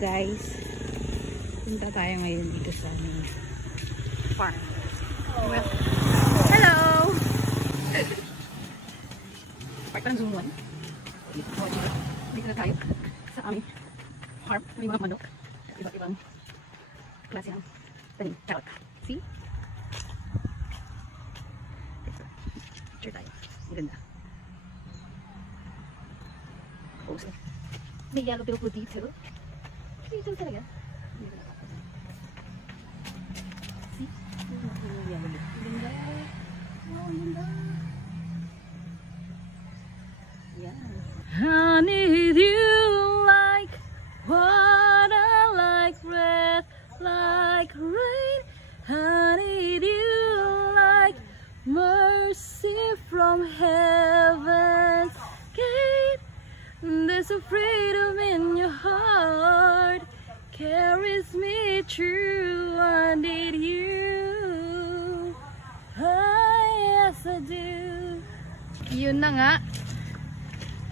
guys, punta tayo ngayon dito sa farm. Hello! Part pa ng Zoom 1. Dito na tayo sa aming farm. May mga manok. Iba't ibang klase ng tanim. Charot. See? Picture tayo. Maganda. Pose. May yellow bill po dito. Dito talaga. See? May yellow bill. Ganda. Wow, ganda. Yan. I need you like water, like breath, like rain. I need you like mercy from heaven's gate. There's a freedom in your heart, carries me through. I need you. Ah, yes I do. Yun na nga.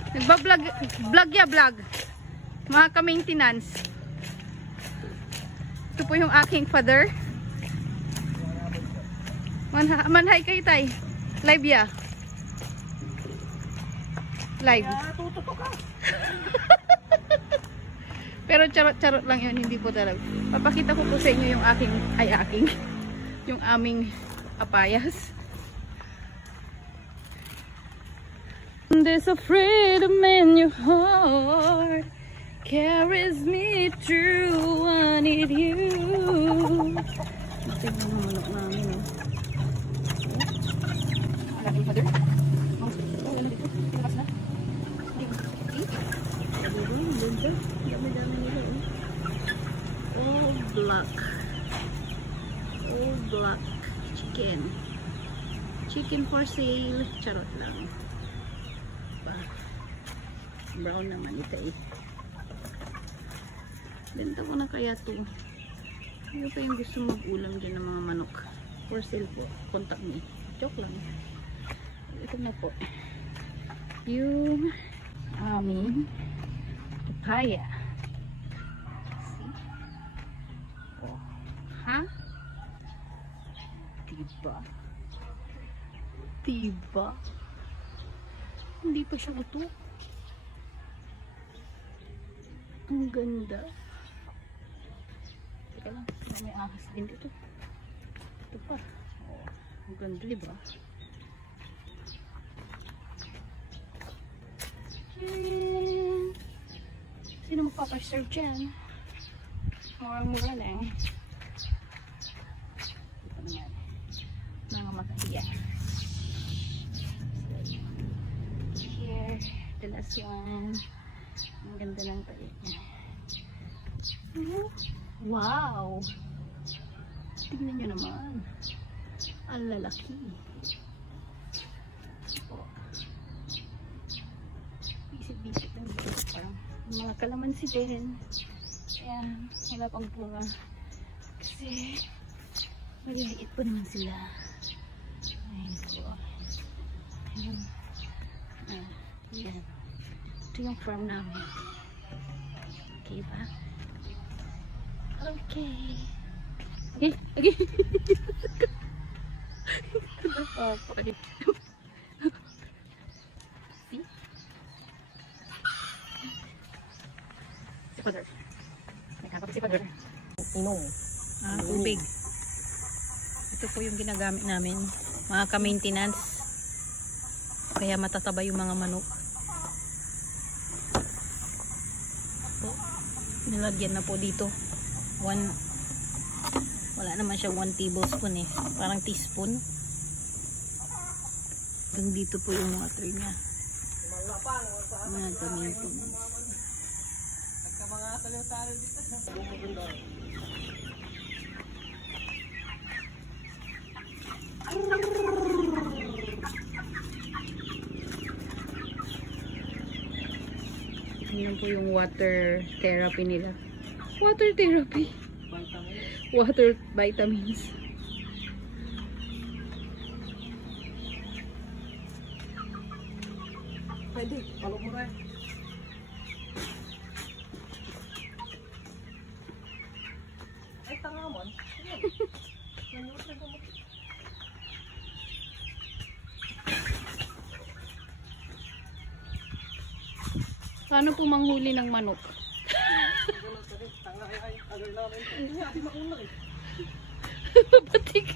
Nagbablog, vlog. Mga ka-maintenance. Ito po yung aking father. Manhay kay tay. Live ya. Live. Pero charot lang yun, hindi po talaga. Papakita ko po sa inyo yung yung aming apayas. There's a freedom in your heart, carries me through. I need you. Tignan mo manok namin, oh. Alaking father. All black chicken for sale. Charot lang. Brown naman ito eh. Benta ko na kaya to. Ano pa yung gusto mag-ulam dyan ng mga manok? For sale po. Contact me. Joke lang. Ito na po. Yung aming papaya. See? Oh. Ha? Diba? Hindi pa siya ito. Ang ganda. Teka lang, may ahas din dito. Ito pa. Oh, ang ganda, diba? Sino magpapaserve dyan? Murang-mura lang. Ito naman. Mga makahiya. Here, the last one. Ang ganda ng tayo niya. Wow! Tingnan nyo naman. Ang lalaki. Oh. Bisip-bisip lang dito. Parang mga kalamansi din. Ayan. Wala pang bunga. Kasi maliliit pa naman sila. Ayan po. Ayan. Ayan. Ito yung farm namin. Okay ba? Okay. Okay. Okay. See? Si Father. May kapag si Father. Tubig. Ito po yung ginagamit namin. Mga ka-maintenance. Kaya matataba yung mga manok. Nilagyan na po dito wala naman siya 1 tablespoon eh, parang teaspoon. Hanggang dito po yung water niya. Mga gamitin. Yan po yung water therapy nila. Water therapy. Water vitamins. Pwede, palo mo rin. Paano po manghuli ng manok? Batik.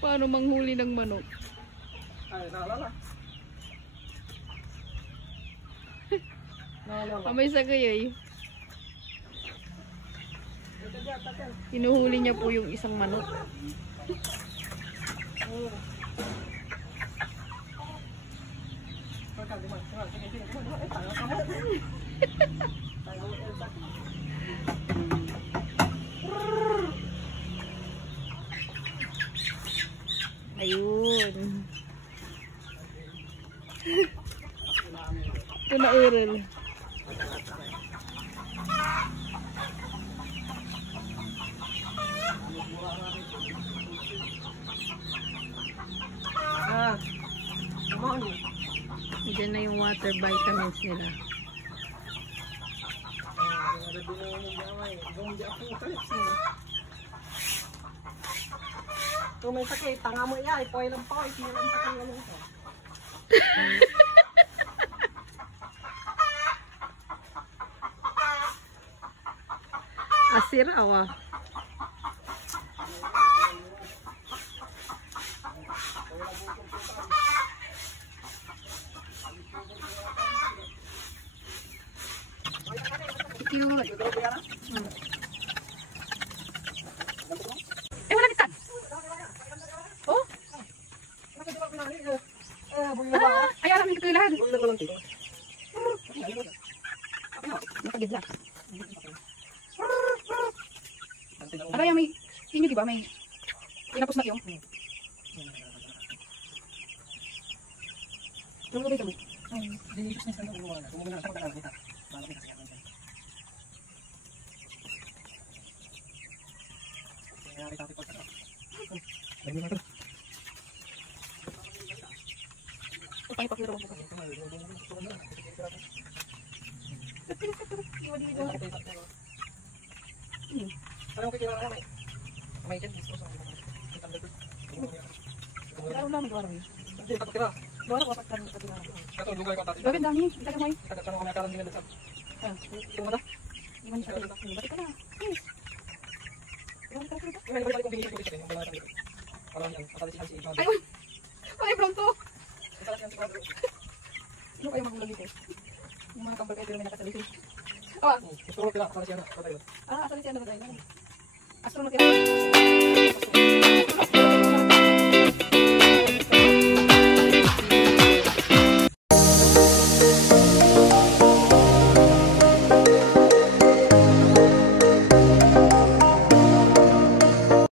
Paano manghuli ng manok? Ay, naalala. Kamay sa kayo eh. Hinuhuli niya po yung isang manok. Ayun. Ito na ural. Diyan na yung water vitamins nila. Kung may sakit, tanga mo iya, ipoy lang po, hindi lang sakit ano ito. Asir awa. Cute. Wala bitan. Oh? Ay, alam nito lahat. Nakagidla. Aray, may inyo diba? May tinapos na yung. Ano ba ito? Bakit dami? Kita kamay. Iwan siya. Bakit ka na? Yes. Ayun! Ay, pronto! Ano kayo magulang dito? Yung mga kambal kayo pero may nakasalisi. Ah! Asali siya na ba tayo? Astronaut yan.